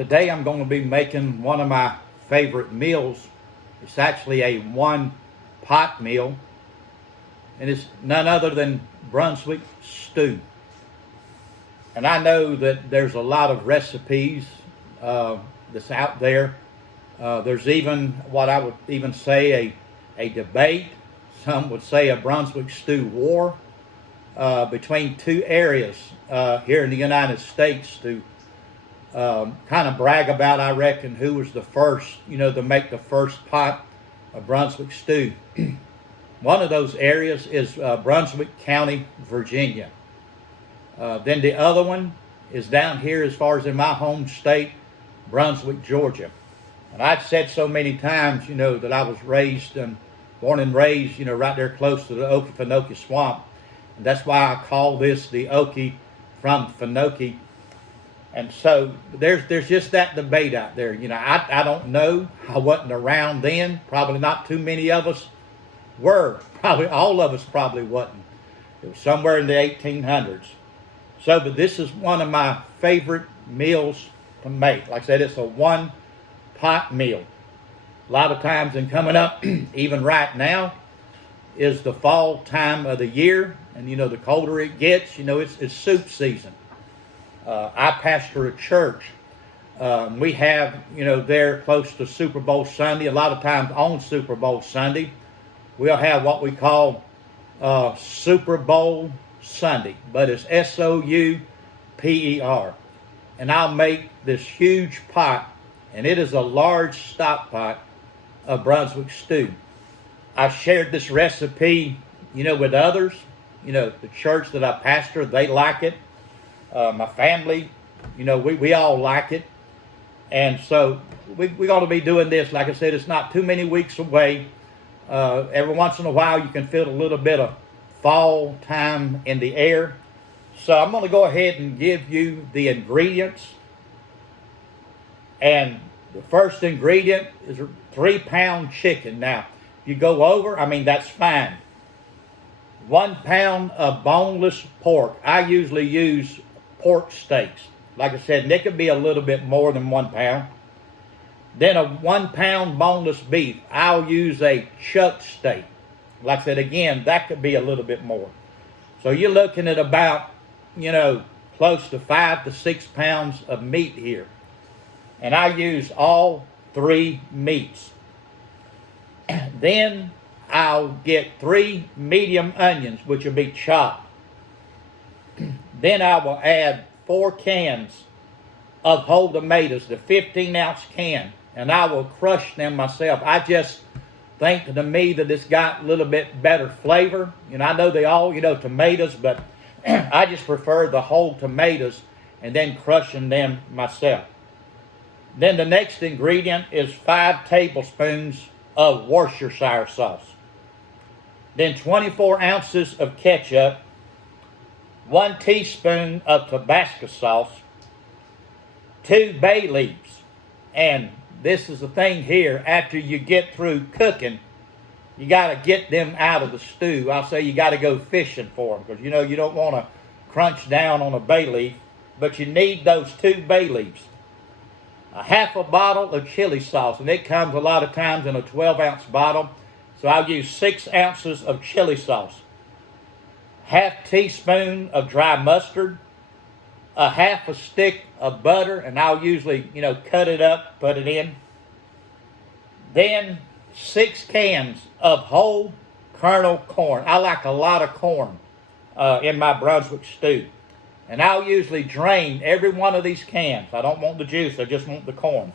Today I'm going to be making one of my favorite meals. It's actually a one pot meal, and it's none other than Brunswick Stew. And I know that there's a lot of recipes that's out there. There's even what I would even say a debate. Some would say a Brunswick Stew war between two areas here in the United States to kind of brag about, I reckon, who was the first, to make the first pot of Brunswick Stew. One of those areas is Brunswick County, Virginia. Then the other one is down here as far as in my home state, Brunswick, Georgia. And I've said so many times, that I was born and raised, right there close to the Okefenokee Swamp. And that's why I call this the Okie from Fenokee. And so there's just that debate out there. I don't know. I wasn't around then. Probably not too many of us were. Probably all of us probably wasn't. It was somewhere in the 1800s. So, but this is one of my favorite meals to make. Like I said, it's a one pot meal. A lot of times, and coming up, even right now, is the fall time of the year. And the colder it gets, it's soup season. I pastor a church. We have, there close to Super Bowl Sunday. A lot of times on Super Bowl Sunday, we'll have what we call Super Bowl Sunday, but it's Souper. And I'll make this huge pot, and it is a large stock pot of Brunswick Stew. I shared this recipe, with others. The church that I pastor, they like it. My family, we all like it. And so we're going to be doing this. Like I said, it's not too many weeks away. Every once in a while, you can feel a little bit of fall time in the air. So I'm going to go ahead and give you the ingredients. And the first ingredient is a 3-pound chicken. Now, if you go over, that's fine. 1 pound of boneless pork. I usually use pork steaks. Like I said, and it could be a little bit more than 1 pound. Then a 1 pound boneless beef. I'll use a chuck steak. Like I said, again, that could be a little bit more. So you're looking at about, close to 5 to 6 pounds of meat here. And I use all 3 meats. Then I'll get 3 medium onions, which will be chopped. Then I will add 4 cans of whole tomatoes, the 15-ounce can, and I will crush them myself. I just think to me that it's got a little bit better flavor. I know they all, tomatoes, but I just prefer the whole tomatoes and then crushing them myself. Then the next ingredient is 5 tablespoons of Worcestershire sauce. Then 24 ounces of ketchup, 1 teaspoon of Tabasco sauce, 2 bay leaves. And this is the thing here, after you get through cooking, you got to get them out of the stew. I'll say you got to go fishing for them because, you don't want to crunch down on a bay leaf, but you need those 2 bay leaves. A half a bottle of chili sauce, and it comes a lot of times in a 12-ounce bottle. So I'll use 6 ounces of chili sauce, half teaspoon of dry mustard, a half a stick of butter, and I'll usually, cut it up, put it in. Then 6 cans of whole kernel corn. I like a lot of corn in my Brunswick stew. And I'll usually drain every one of these cans. I don't want the juice, I just want the corn.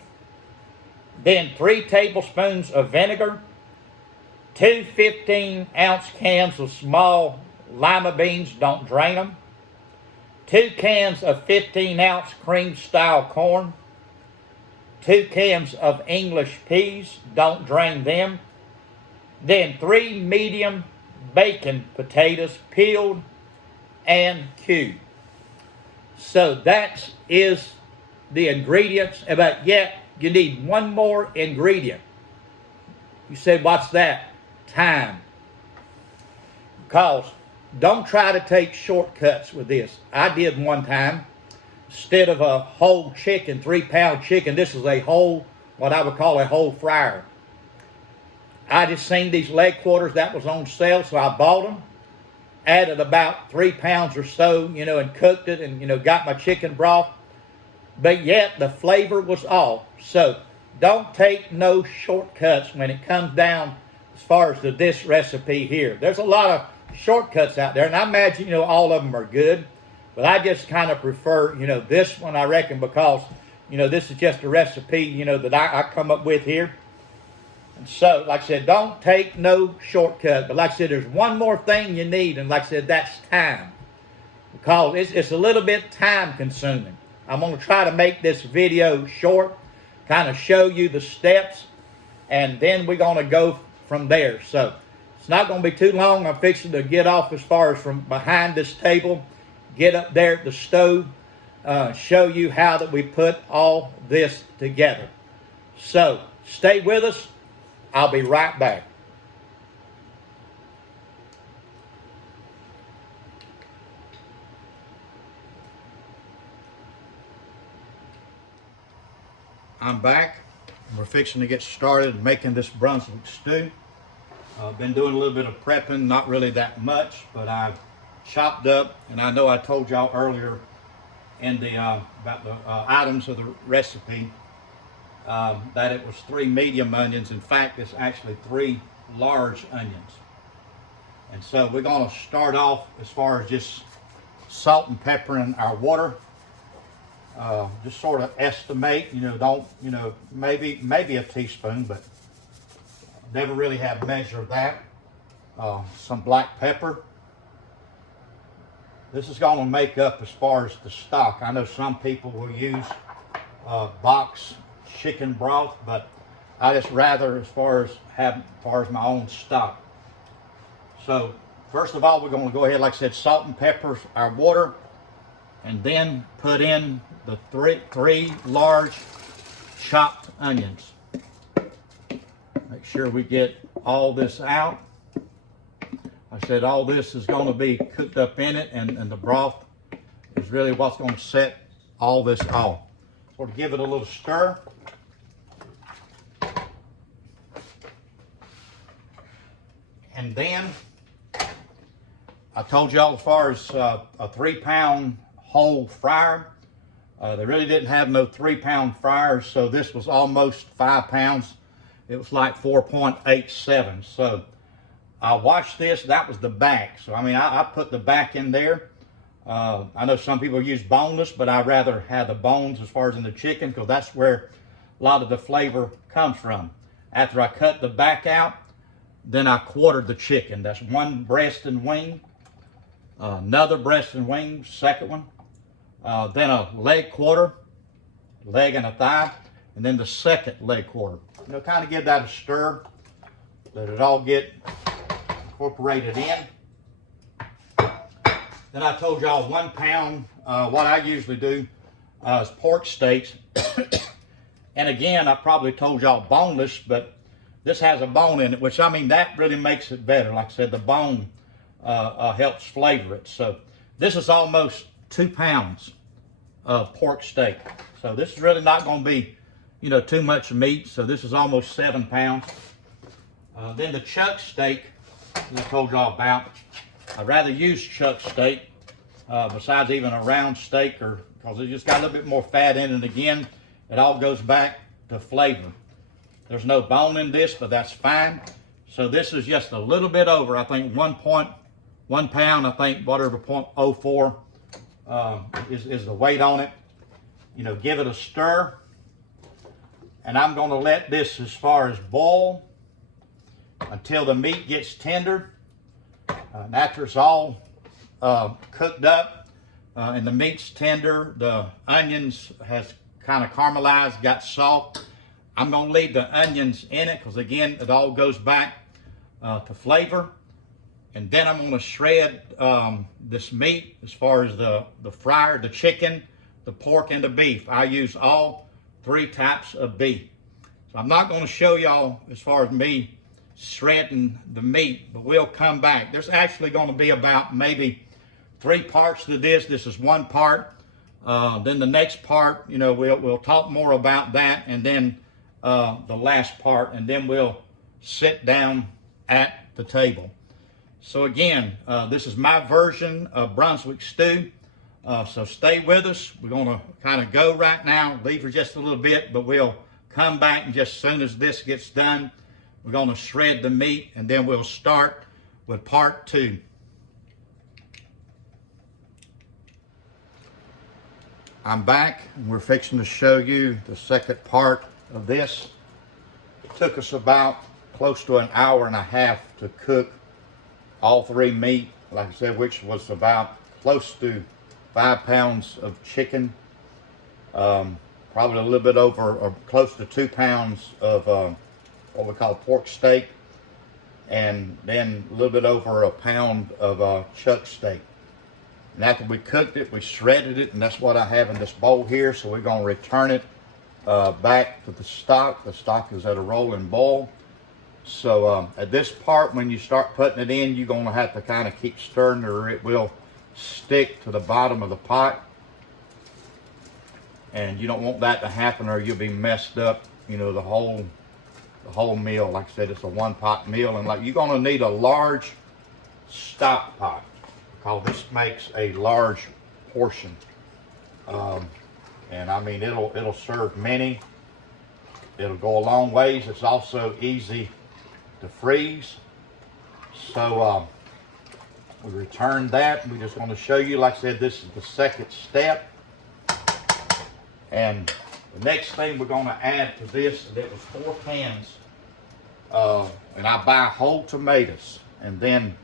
Then 3 tablespoons of vinegar, 2 15-ounce cans of small lima beans, don't drain them, 2 cans of 15-ounce cream-style corn, 2 cans of English peas, don't drain them, then 3 medium bacon potatoes, peeled and cubed. So that is the ingredients, but yet you need one more ingredient. You say, what's that? Time. Because don't try to take shortcuts with this. I did one time. instead of a whole chicken, 3-pound chicken, this is a whole, what I would call a whole fryer. I just seen these leg quarters that was on sale, so I bought them, added about 3 pounds or so, and cooked it, and, got my chicken broth. But yet the flavor was off. So don't take no shortcuts when it comes down as far as this recipe here. There's a lot of shortcuts out there, and I imagine, all of them are good. But I just kind of prefer, this one, I reckon, because, this is just a recipe, that I come up with here. And so, like I said, don't take no shortcut. But like I said, there's one more thing you need, and like I said, that's time. Because it's a little bit time consuming. I'm going to try to make this video short, kind of show you the steps, and then we're going to go from there. So, it's not going to be too long. I'm fixing to get off as far as from behind this table, get up there at the stove, show you how that we put all this together. So, stay with us. I'll be right back. I'm back. We're fixing to get started making this Brunswick stew. I've been doing a little bit of prepping, not really that much, but I've chopped up, and I know I told y'all earlier in the about the items of the recipe that it was 3 medium onions. In fact, it's actually 3 large onions. And so we're going to start off as far as just salt and peppering our water. Just sort of estimate, don't, maybe a teaspoon, but never really have measure of that. Some black pepper. This is going to make up as far as the stock. I know some people will use box chicken broth, but I just rather as far as my own stock. So first of all, we're going to go ahead, like I said, salt and pepper our water, and then put in the three large chopped onions. Make sure we get all this out. I said all this is going to be cooked up in it, and the broth is really what's going to set all this off. So give it a little stir. And then I told y'all as far as a 3-pound whole fryer, they really didn't have no 3-pound fryers, so this was almost 5 pounds. It was like 4.87. So I washed this. That was the back. So I mean, I put the back in there. I know some people use boneless, but I rather have the bones as far as in the chicken, because that's where a lot of the flavor comes from. After I cut the back out, then I quartered the chicken. That's 1 breast and wing, another breast and wing, second one, then a leg quarter, leg and a thigh, and then the second leg quarter. Kind of give that a stir, let it all get incorporated in. Then I told y'all 1 pound. What I usually do is pork steaks. And again, I probably told y'all boneless, but this has a bone in it, which I mean, that really makes it better. Like I said, the bone helps flavor it. So this is almost 2 pounds of pork steak. So this is really not going to be, too much meat. So this is almost 7 pounds. Then the chuck steak that I told y'all about. I'd rather use chuck steak besides even a round steak, because it just got a little bit more fat in it. Again, it all goes back to flavor. There's no bone in this, but that's fine. So this is just a little bit over, I think 1.1 pound, I think whatever 0.04 is the weight on it. Give it a stir. And I'm going to let this as far as boil until the meat gets tender. And after it's all cooked up and the meat's tender, the onions has kind of caramelized, got soft. I'm going to leave the onions in it because, again, it all goes back to flavor. And then I'm going to shred this meat as far as the fryer, the chicken, the pork, and the beef. I use all 3 types of beef. So I'm not going to show y'all as far as me shredding the meat, but we'll come back. There's actually going to be about maybe 3 parts to this. This is 1 part. Then the next part, you know, we'll talk more about that, and then the last part, and then we'll sit down at the table. So again, this is my version of Brunswick stew. So stay with us. We're going to kind of go right now, leave for just a little bit, but we'll come back, and just as soon as this gets done, we're going to shred the meat, and then we'll start with part 2. I'm back, and we're fixing to show you the second part of this. It took us about close to an hour and a half to cook all 3 meat, like I said, which was about close to 5 pounds of chicken, probably a little bit over, or close to 2 pounds of what we call pork steak, and then a little bit over a pound of chuck steak. And after we cooked it, we shredded it, and that's what I have in this bowl here. So we're going to return it back to the stock. The stock is at a rolling boil. So at this part, when you start putting it in, you're going to have to kind of keep stirring, or it will stick to the bottom of the pot. And you don't want that to happen, or you'll be messed up, you know, the whole meal. Like I said, it's a 1-pot meal, and like you're going to need a large stock pot, because this makes a large portion. And I mean, it'll serve many. It'll go a long ways. It's also easy to freeze. So we returned that. We're just going to show you, like I said, this is the second step. And the next thing we're going to add to this, and it was 4 cans. And I buy whole tomatoes, and then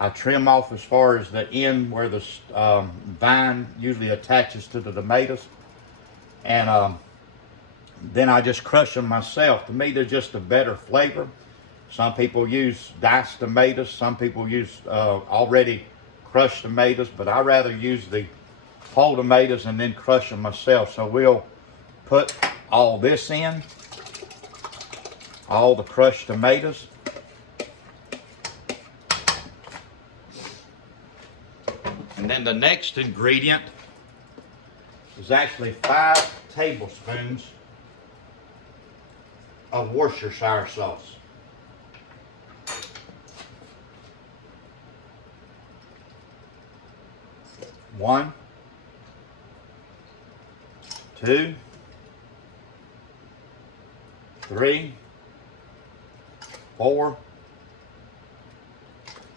I trim off as far as the end where the vine usually attaches to the tomatoes. And then I just crush them myself. To me, they're just a better flavor. Some people use diced tomatoes. Some people use already crushed tomatoes, but I rather use the whole tomatoes and then crush them myself. So we'll put all this in, all the crushed tomatoes. And then the next ingredient is actually 5 tablespoons of Worcestershire sauce. 1, 2, 3, 4,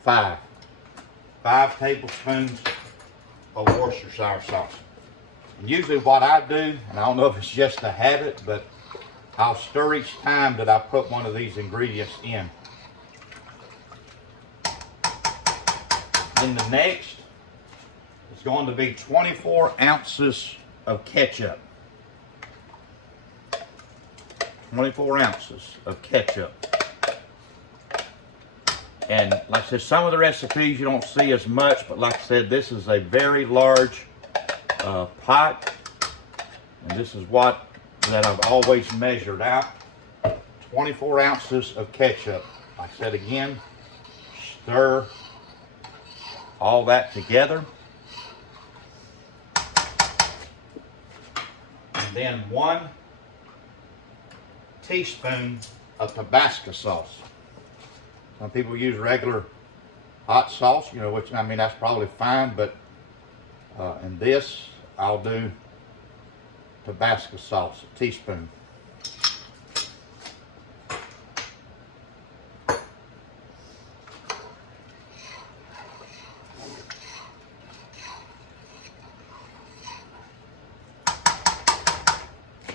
5. 5 tablespoons of Worcestershire sauce. And usually what I do, and I don't know if it's just a habit, but I'll stir each time that I put one of these ingredients in. Then the next is going to be 24 ounces of ketchup. 24 ounces of ketchup. And like I said, some of the recipes you don't see as much, but like I said, this is a very large pot. And this is what that I've always measured out. 24 ounces of ketchup. Like I said again, stir all that together. And then 1 teaspoon of Tabasco sauce. Some people use regular hot sauce, you know, which, I mean, that's probably fine, but in this, I'll do Tabasco sauce, a teaspoon.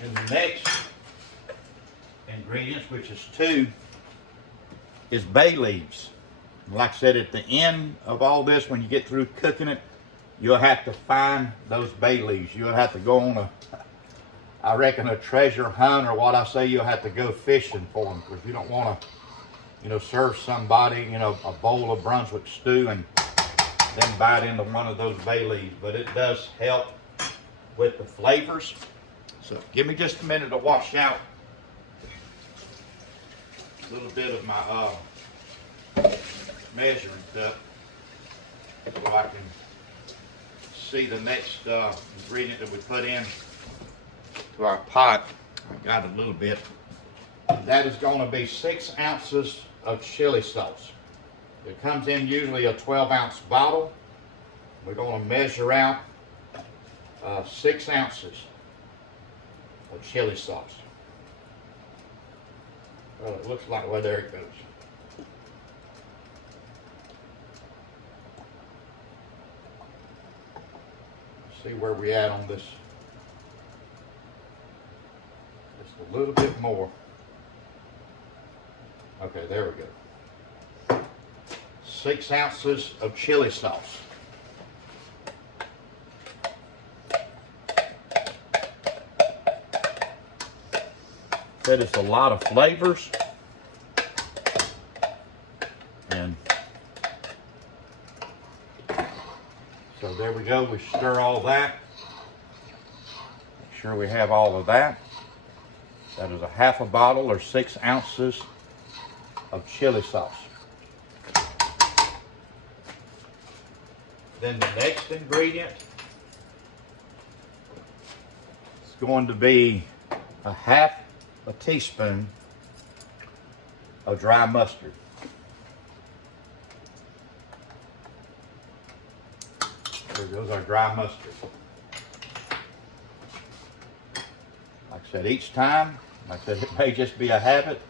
And the next ingredients, which is 2, is bay leaves. Like I said, at the end of all this, when you get through cooking it, you'll have to find those bay leaves. You'll have to go on I reckon, a treasure hunt, or what I say, you'll have to go fishing for them, because you don't want to, you know, serve somebody, you know, a bowl of Brunswick stew and then bite into one of those bay leaves. But it does help with the flavors. So give me just a minute to wash out a little bit of my measuring cup so I can see the next ingredient that we put in to our pot. I got a little bit. That is going to be 6 ounces of chili sauce. It comes in usually a 12-ounce bottle. We're going to measure out 6 ounces of chili sauce. Well, it looks like, well, there it goes. See where we at on this. Just a little bit more. Okay, there we go. 6 ounces of chili sauce. That is a lot of flavors. And so there we go. We stir all that. Make sure we have all of that. That is a half a bottle or 6 ounces of chili sauce. Then the next ingredient is going to be a half a teaspoon of dry mustard. There goes our dry mustard. Like I said, each time, like I said, it may just be a habit,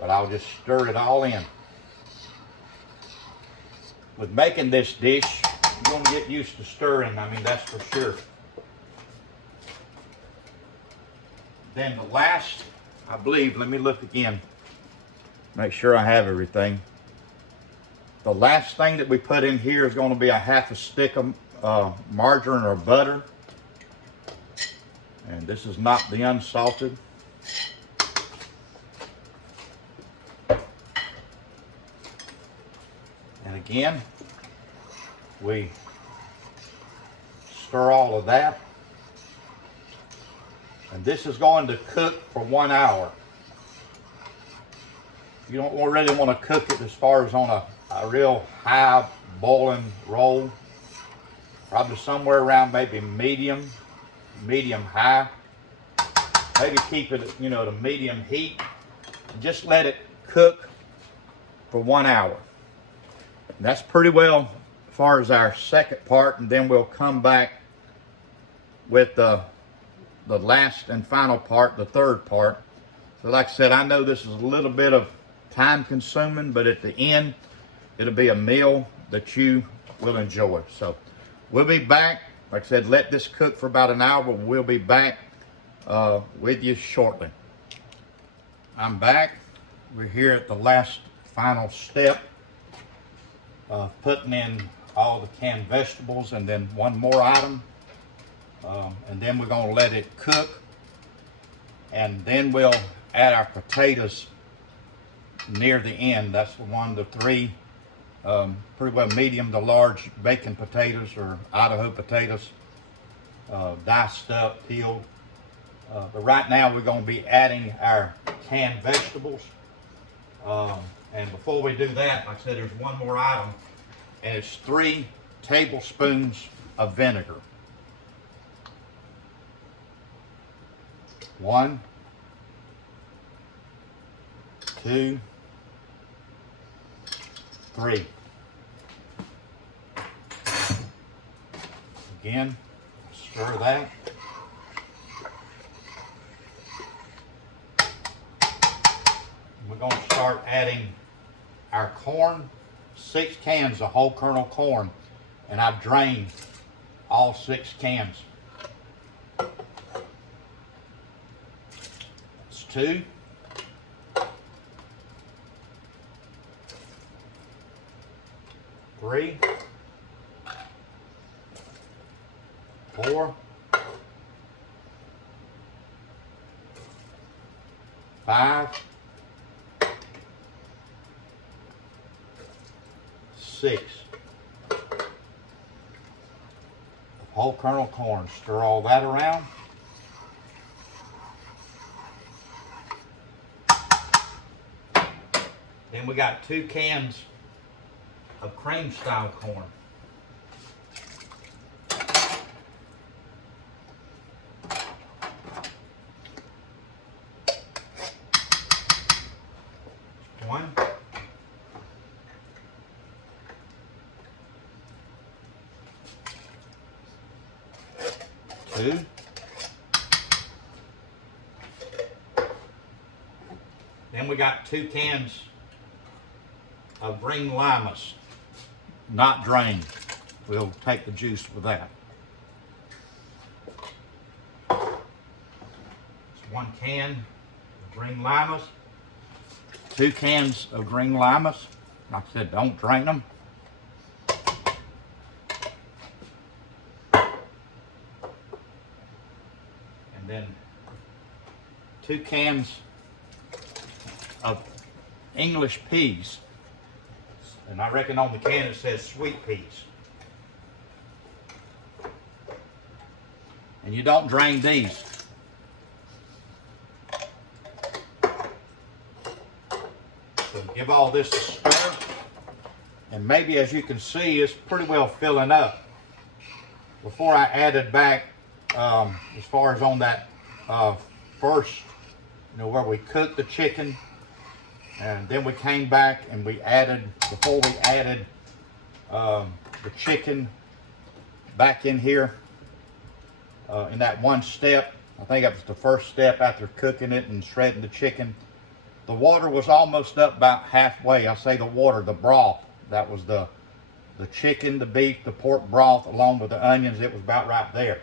but I'll just stir it all in. With making this dish, you're going to get used to stirring, I mean, that's for sure. Then the last, I believe, let me look again, make sure I have everything. The last thing that we put in here is going to be a half a stick of margarine or butter. And this is not the unsalted. And again, we stir all of that. And this is going to cook for 1 hour. You don't really want to cook it as far as on a real high boiling roll. Probably somewhere around maybe medium high. Maybe keep it, you know, to medium heat. And just let it cook for 1 hour. And that's pretty well as far as our second part, and then we'll come back with the last and final part, the third part. So like I said, I know this is a little bit of time consuming, but at the end, it'll be a meal that you will enjoy. So we'll be back. Like I said, let this cook for about an hour, but we'll be back with you shortly. I'm back. We're here at the last final step of putting in all the canned vegetables and then one more item. And then we're going to let it cook. And then we'll add our potatoes near the end. That's the 1 to 3, pretty well medium to large bacon potatoes or Idaho potatoes, diced up, peeled. But right now we're going to be adding our canned vegetables. And before we do that, like I said, there's one more item, and it's 3 tablespoons of vinegar. 1, 2, 3. Again, stir that. We're going to start adding our corn, 6 cans of whole kernel corn, and I've drained all 6 cans. It's 2. 3, 4, 5, 6. Whole kernel corn. Stir all that around. Then we got 2 cans of cream style corn. 2. Then we got 2 cans of green limas, not drained. We'll take the juice with that. It's 1 can of green limas, 2 cans of green limas. Like I said, don't drain them. And then 2 cans of English peas. And I reckon on the can it says sweet peas. And you don't drain these. So give all this a stir. And maybe, as you can see, it's pretty well filling up. Before I added back, as far as on that first, where we cooked the chicken, and then we came back and we added, before we added the chicken back in here, in that one step, I think that was the first step after cooking it and shredding the chicken, the water was almost up about halfway. I say the water, the broth, that was the chicken, the beef, the pork broth, along with the onions, it was about right there.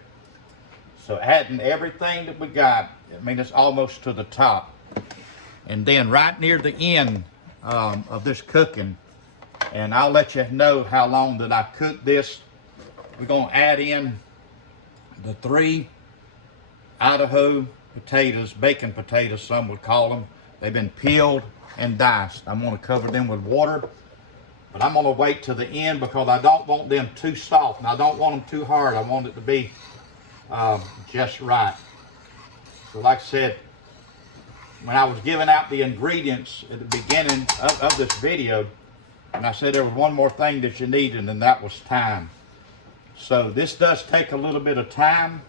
So adding everything that we got, I mean, it's almost to the top. And then right near the end of this cooking, and I'll let you know how long that I cooked this, we're gonna add in the 3 Idaho potatoes, bacon potatoes some would call them. They've been peeled and diced. I'm gonna cover them with water, but I'm gonna wait to the end because I don't want them too soft and I don't want them too hard. I want it to be just right. So like I said, when I was giving out the ingredients at the beginning of this video, and I said there was one more thing that you needed, and that was time. So this does take a little bit of time,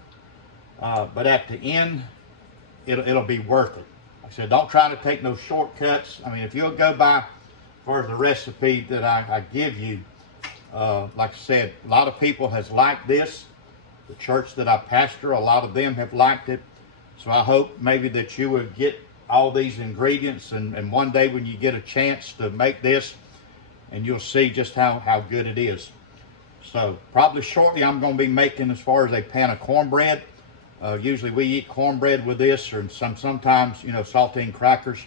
but at the end, it'll be worth it. Like I said, don't try to take no shortcuts. I mean, if you'll go by for the recipe that I give you, like I said, a lot of people has liked this. The church that I pastor, a lot of them have liked it. So I hope maybe that you would get all these ingredients, and one day when you get a chance to make this, and you'll see just how good it is. So probably shortly I'm going to be making as far as a pan of cornbread. Usually we eat cornbread with this, or sometimes saltine crackers.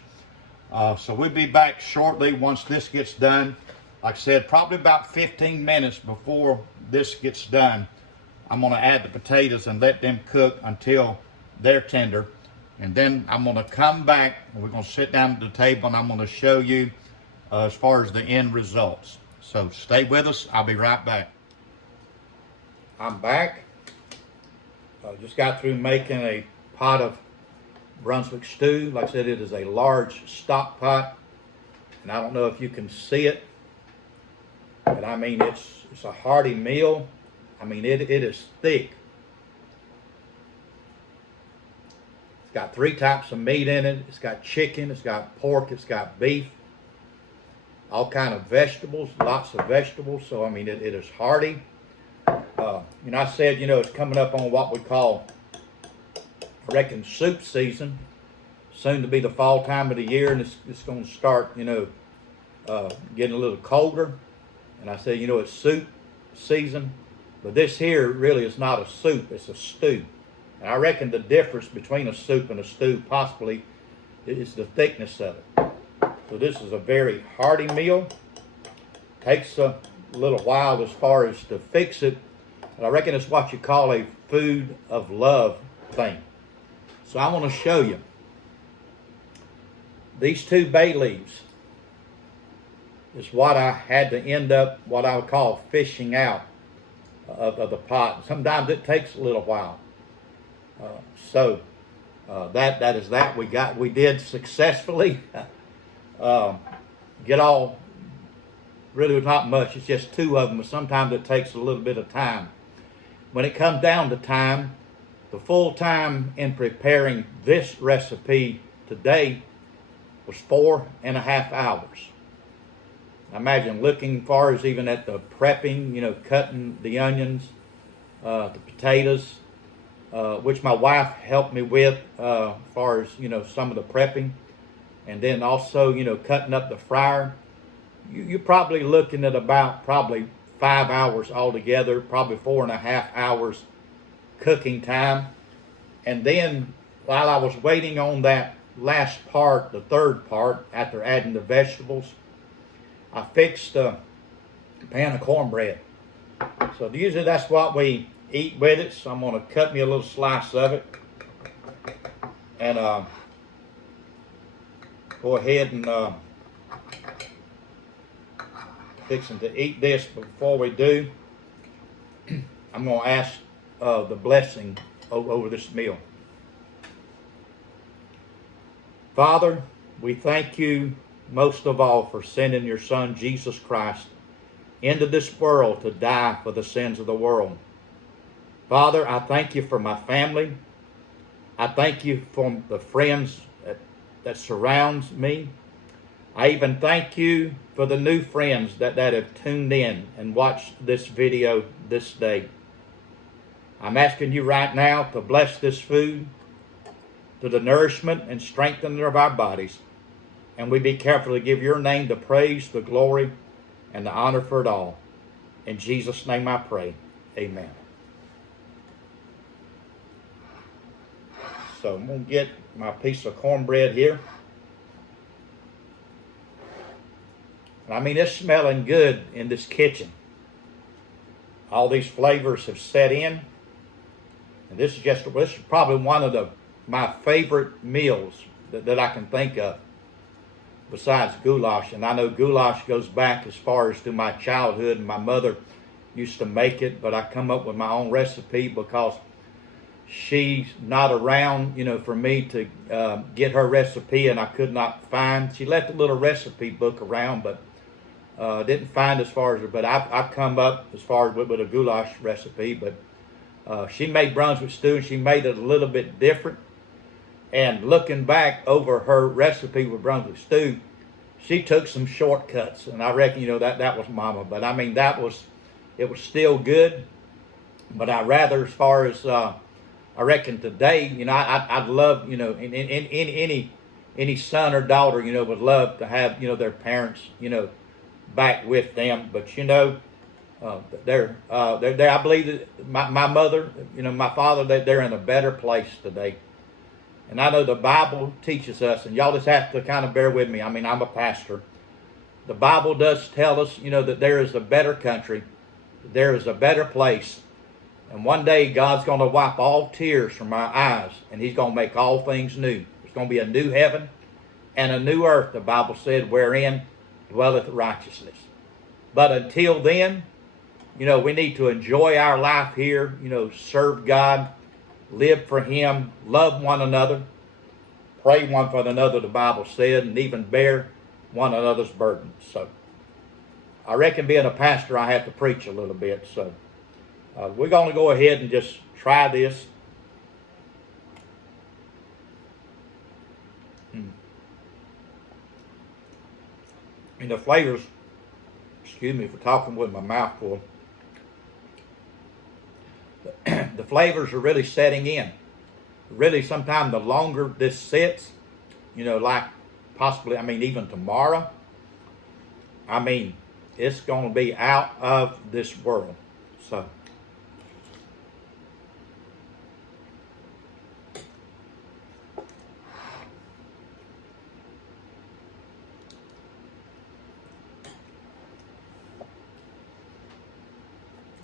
So we'll be back shortly once this gets done. Like I said, probably about 15 minutes before this gets done, I'm going to add the potatoes and let them cook until they're tender. And then I'm going to come back and we're going to sit down at the table and I'm going to show you as far as the end results. So stay with us. I'll be right back. I'm back. I just got through making a pot of Brunswick stew. Like I said, it is a large stock pot. And I don't know if you can see it, but I mean, it's a hearty meal. I mean, it is thick. It's got 3 types of meat in it. It's got chicken, it's got pork, it's got beef, all kind of vegetables, lots of vegetables. So I mean, it is hearty. I said, it's coming up on what we call, I reckon, soup season. Soon to be the fall time of the year, and it's going to start, getting a little colder. And I said, it's soup season, but this here really is not a soup; it's a stew. And I reckon the difference between a soup and a stew possibly is the thickness of it. So this is a very hearty meal. Takes a little while as far as to fix it, but I reckon it's what you call a food of love thing. So I want to show you these 2 bay leaves. Is what I had to end up, what I would call fishing out of the pot. Sometimes it takes a little while. That is that. We did successfully get all, really not much, it's just 2 of them, but sometimes it takes a little bit of time. When it comes down to time, the full time in preparing this recipe today was 4.5 hours. Imagine looking far as even at the prepping, cutting the onions, the potatoes, which my wife helped me with, as far as, some of the prepping. And then also, cutting up the fryer. You're probably looking at about probably 5 hours altogether, probably 4.5 hours cooking time. And then while I was waiting on that last part, the third part, after adding the vegetables, I fixed a pan of cornbread. So usually that's what we eat with it. So I'm going to cut me a little slice of it. And go ahead and fixing to eat this. Before we do, I'm going to ask the blessing over this meal. Father, we thank you most of all for sending your Son, Jesus Christ, into this world to die for the sins of the world. Father, I thank you for my family. I thank you for the friends that surrounds me. I even thank you for the new friends that have tuned in and watched this video this day. I'm asking you right now to bless this food, to the nourishment and strengthening of our bodies. And we be careful to give your name the praise, the glory, and the honor for it all. In Jesus' name I pray. Amen. So I'm going to get my piece of cornbread here. And I mean, it's smelling good in this kitchen. All these flavors have set in. And this is probably one of my favorite meals that I can think of, besides goulash. And I know goulash goes back as far as to my childhood, and my mother used to make it, but I come up with my own recipe because she's not around, for me to get her recipe, and I could not find. She left a little recipe book around, but didn't find as far as, but I've come up as far as with a goulash recipe. But she made Brunswick Stew, and she made it a little bit different. And looking back over her recipe with Brunswick Stew, she took some shortcuts, and I reckon, that was Mama. But I mean, it was still good. But I rather, as far as I reckon today, I'd love, any son or daughter, would love to have, their parents, back with them. But they're I believe that my mother, my father, they're in a better place today. And I know the Bible teaches us, and y'all just have to kind of bear with me. I mean, I'm a pastor. The Bible does tell us, that there is a better country, there is a better place. And one day God's going to wipe all tears from our eyes, and he's going to make all things new. There's going to be a new heaven and a new earth, the Bible said, wherein dwelleth righteousness. But until then, we need to enjoy our life here, serve God, live for him, love one another, pray one for another, the Bible said, and even bear one another's burdens. So I reckon being a pastor, I have to preach a little bit. So we're going to go ahead and just try this. And the flavors, excuse me for talking with my mouth full, the flavors are really setting in. Really, sometimes the longer this sits, like possibly, even tomorrow, it's going to be out of this world. So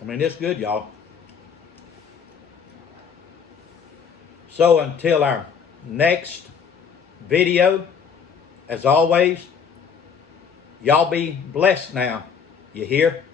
it's good, y'all. So until our next video, as always, y'all be blessed now. You hear?